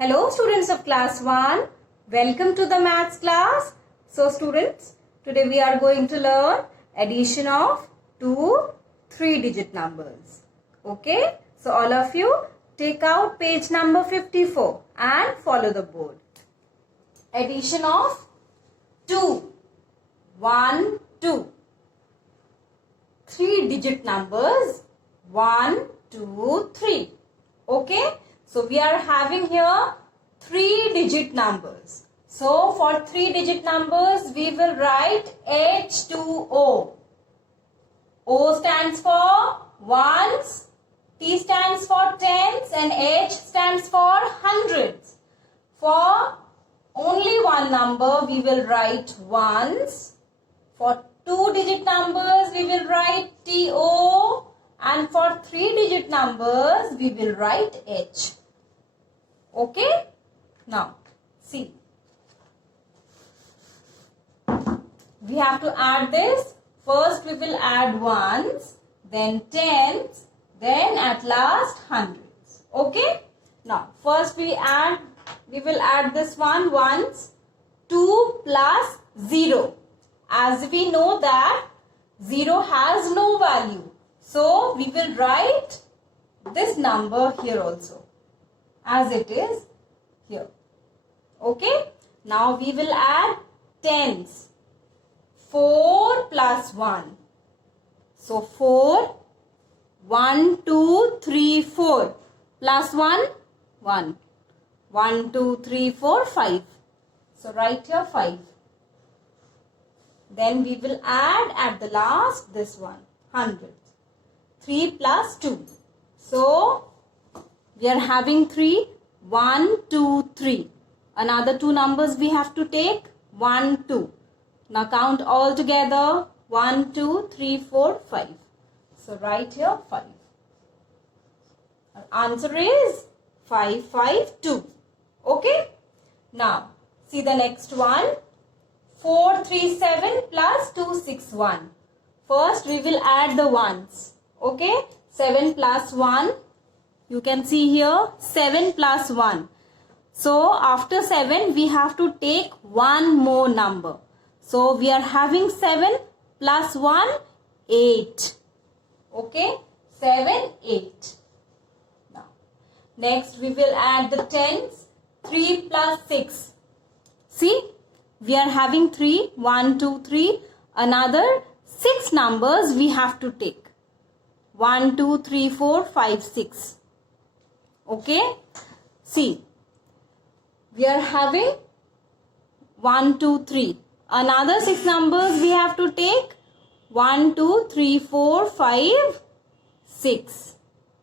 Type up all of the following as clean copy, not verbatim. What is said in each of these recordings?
Hello students of class 1. Welcome to the maths class. So students, today we are going to learn addition of two 3-digit numbers. Okay. So all of you take out page number 54 and follow the board. Addition of 2. 1, 2. 3-digit numbers 1, 2, 3. Okay. So we are having here 3-digit numbers. So for 3-digit numbers we will write H2O. O stands for ones, T stands for tens and H stands for hundreds. For only one number we will write ones. For 2-digit numbers we will write TO. And for 3-digit numbers, we will write H. Okay? Now, see. We have to add this. First, we will add ones, then tens, then at last hundreds. Okay? Now, first we will add this one ones. 2 plus 0. As we know that 0 has no value. So, we will write this number here also as it is here. Okay. Now, we will add tens. 4 plus 1. So, 4. 1, 2, 3, 4. Plus 1, 1. 1, 2, 3, 4, 5. So, write here 5. Then, we will add at the last this one, 100. 3 plus 2. So, we are having 3. 1, 2, 3. Another two numbers we have to take. 1, 2. Now count all together. 1, 2, 3, 4, 5. So, write here 5. Our answer is 5, 5, 2. Okay. Now, see the next one. 4, 3, 7 plus 2, 6, 1. First, we will add the ones. Okay, 7 plus 1, you can see here 7 plus 1. So, after 7, we have to take one more number. So, we are having 7 plus 1, 8. Okay, 7, 8. Now, next we will add the tens, 3 plus 6. See, we are having 3, 1, 2, 3. Another 6 numbers we have to take. 1, 2, 3, 4, 5, 6. Okay. See. We are having 1, 2, 3. Another 6 numbers we have to take. 1, 2, 3, 4, 5, 6.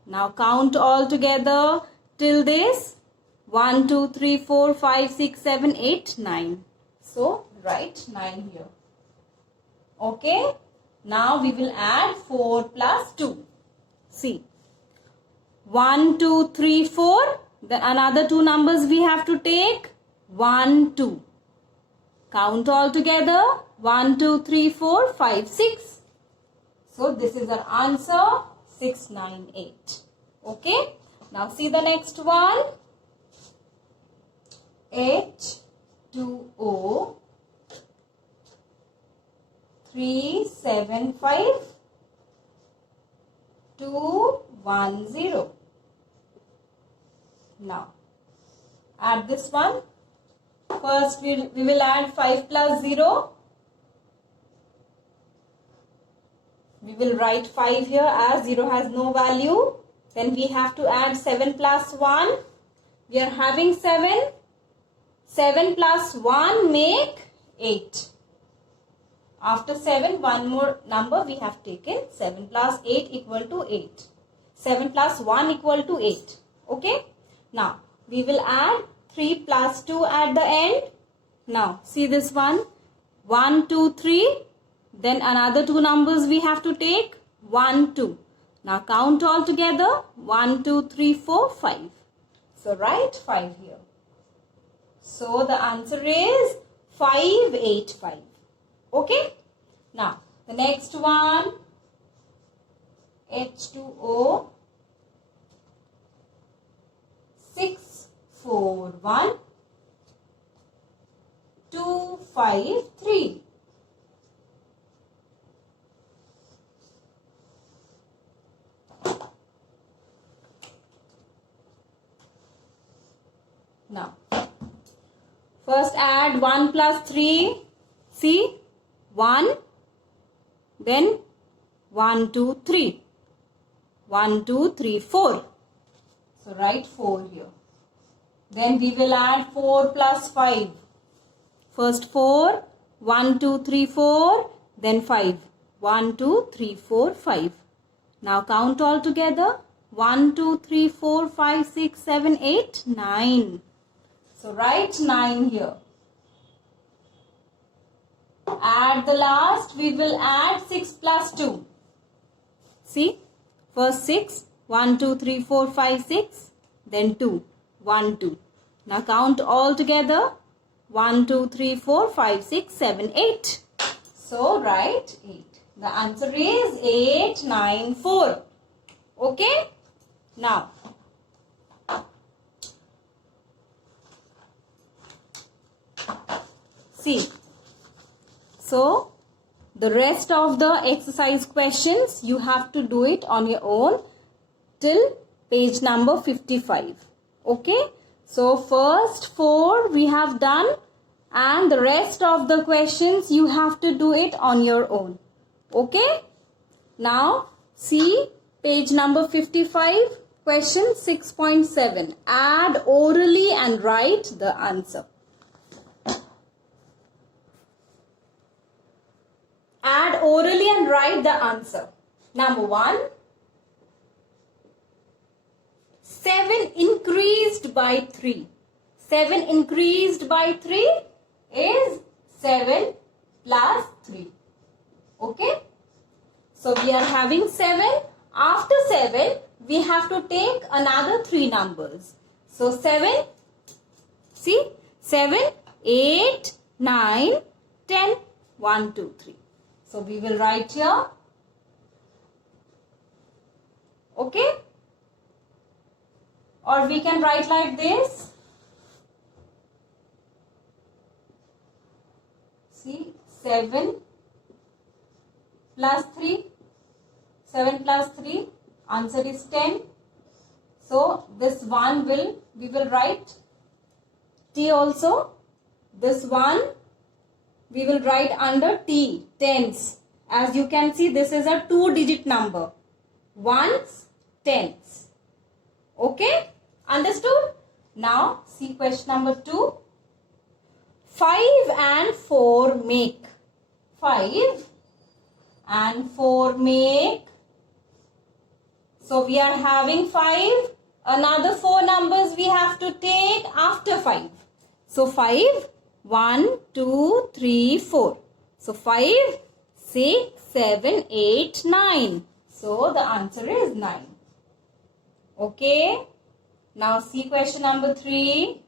Now count all together till this. 1, 2, 3, 4, 5, 6, 7, 8, 9. So write 9 here. Okay. Now we will add 4 plus 2. See. 1, 2, 3, 4. Then another two numbers we have to take. 1, 2. Count all together. 1, 2, 3, 4, 5, 6. So this is our answer. 6, 9, 8. Okay. Now see the next one. H2O. 3, 7, 5, 2, 1, 0. Now, add this one. First, we will add 5 plus 0. We will write 5 here as 0 has no value. Then we have to add 7 plus 1. We are having 7. 7 plus 1 make 8. After 7, one more number we have taken. 7 plus 8 equal to 8. 7 plus 1 equal to 8. Okay. Now, we will add 3 plus 2 at the end. Now, see this one. 1, 2, 3. Then another two numbers we have to take. 1, 2. Now, count all together. 1, 2, 3, 4, 5. So, write 5 here. So, the answer is 5, 8, 5. Okay. Now, the next one, H2O, 6, 4, 1, 2, 5, 3. Now, first add 1 plus 3. See, 1, then 1, 2, 3. 1, 2, 3, 4. So write 4 here. Then we will add 4 plus 5. First 4, 1, 2, 3, 4, then 5. 1, 2, 3, 4, 5. Now count all together. 1, 2, 3, 4, 5, 6, 7, 8, 9. So write 9 here. At the last, we will add 6 plus 2. See, first 6, 1, 2, 3, 4, 5, 6, then 2, 1, 2. Now count all together. 1, 2, 3, 4, 5, 6, 7, 8. So write 8. The answer is 8, 9, 4. Okay? Now, see. So, the rest of the exercise questions, you have to do it on your own till page number 55. Okay? So, first 4 we have done and the rest of the questions you have to do it on your own. Okay? Now, see page number 55, question 6.7. Add orally and write the answer. Add orally and write the answer. Number 1. 7 increased by 3. 7 increased by 3 is 7 plus 3. Okay? So we are having 7. After 7, we have to take another 3 numbers. So 7, see, 7, 8, 9, 10, 1, 2, 3. So we will write here. Okay? Or we can write like this. See, 7 plus 3. 7 plus 3. Answer is 10. So this one we will write T also. This one we will write under T, tens. As you can see, this is a 2-digit number. Ones, tens. Okay? Understood? Now, see question number 2. 5 and 4 make. 5 and 4 make. So, we are having 5. Another 4 numbers we have to take after 5. So, 5. 1, 2, 3, 4. So 5, 6, 7, 8, 9. So the answer is 9. Okay. Now see question number 3.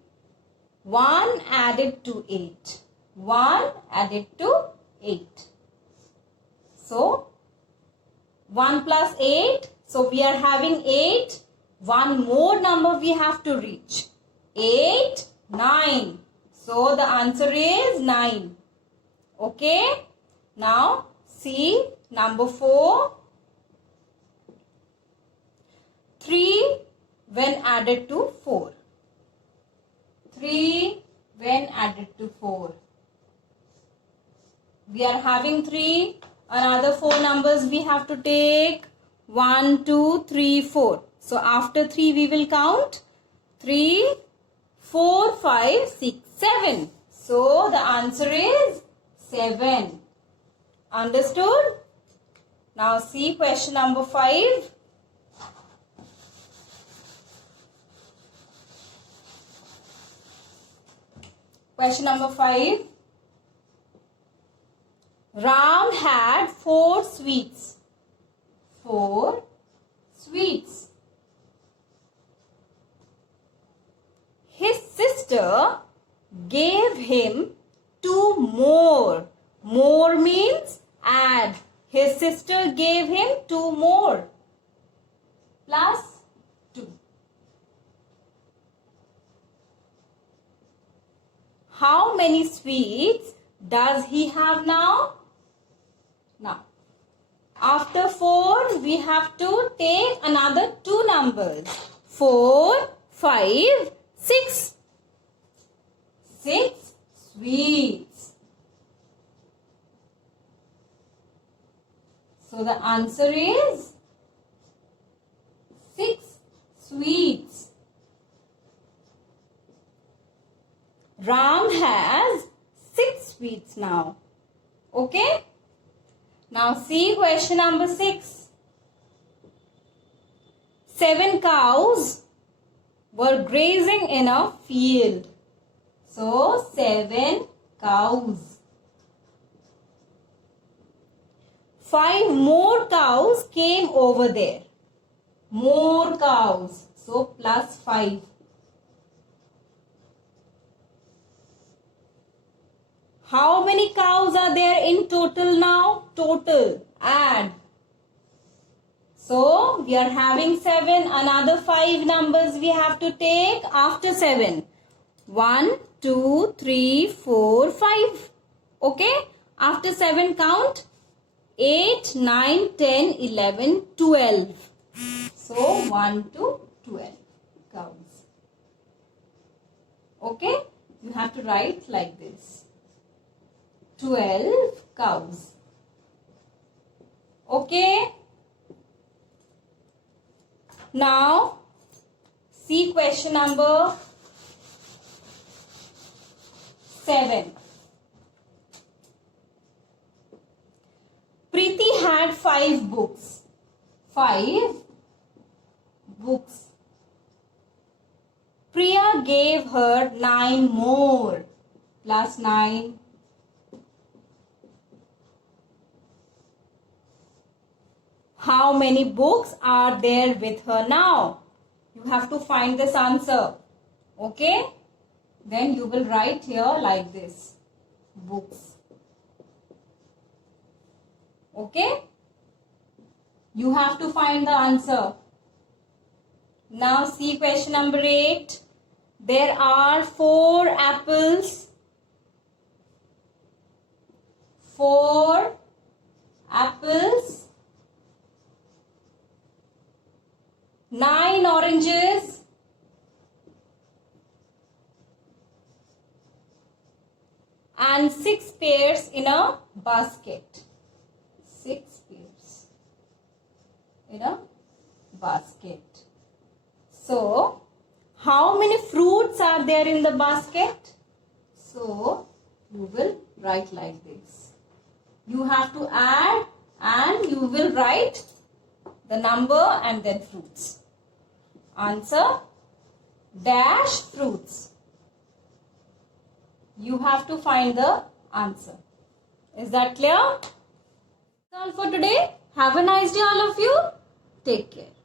1 added to 8. 1 added to 8. So 1 plus 8. So we are having 8. One more number we have to reach. 8, 9. So the answer is 9. Okay. Now see number 4. 3 when added to 4. 3 when added to 4. We are having 3. Another 4 numbers we have to take. 1, 2, 3, 4. So after 3 we will count. 3, 4, 5, 6, 7. So the answer is 7. Understood? Now see question number 5. Question number 5. Ram had 4 sweets. 4 sweets. His sister gave him 2 more. More means add. His sister gave him 2 more. Plus 2. How many sweets does he have now? Now, after 4, we have to take another 2 numbers. 4, 5, 6. 6 sweets. So the answer is 6 sweets. Ram has 6 sweets now. Okay? Now see question number 6. 7 cows were grazing in a field. So 7 cows. 5 more cows came over there. More cows. So plus 5. How many cows are there in total now? Total. Add. So we are having 7. Another 5 numbers we have to take after 7. 1, 2, 3, 4, 5. Okay. After 7 count. 8, 9, 10, 11, 12. So 1 to 12 cows. Okay. You have to write like this. 12 cows. Okay. Now, see question number 7. Preeti had 5 books. 5 books. Priya gave her 9 more. Plus 9. How many books are there with her now? You have to find this answer. Okay? Then you will write here like this. Books. Okay? You have to find the answer. Now see question number 8. There are 4 apples. 4 apples. 9 oranges. And 6 pears in a basket. 6 pears in a basket. So, how many fruits are there in the basket? So, you will write like this. You have to add and you will write the number and then fruits. Answer dash fruits. You have to find the answer. Is that clear? That's all for today. Have a nice day all of you. Take care.